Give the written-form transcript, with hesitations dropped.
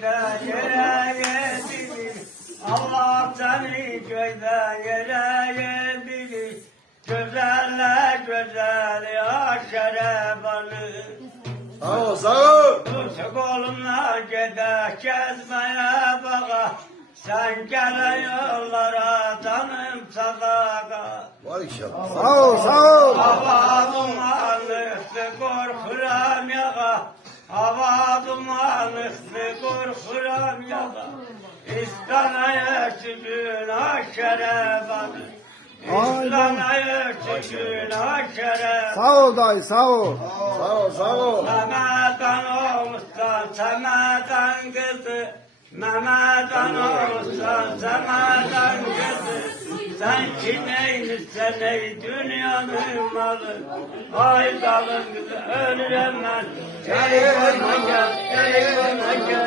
köyde yere yedirir. Allah seni köyde yere yedirir. Güzelle güzeli aşere balı. Sağ ol, sağ ol. Tutuk olunla gede gezmeye baka. Sen gele yollara tanım sadaka. Var inşallah. Sağ ol, sağ ol. Hava dumanlısı korkuram yaga. Hava dumanlısı korkuram yaga. İstana'ya çıkın aşere balı. İstana'ya çıkın aşere. Sağ ol dayı, sağ ol. Sağ ol, sağ ol. Mehmet'an olmuşsan Semet'an kızı. Mehmet'an olmuşsan Semet'an kızı. Sen kimeymişsen ey dünyanın malı. Ay dalın kızı ölürüm ben. Ey bana gel, ey bana gel.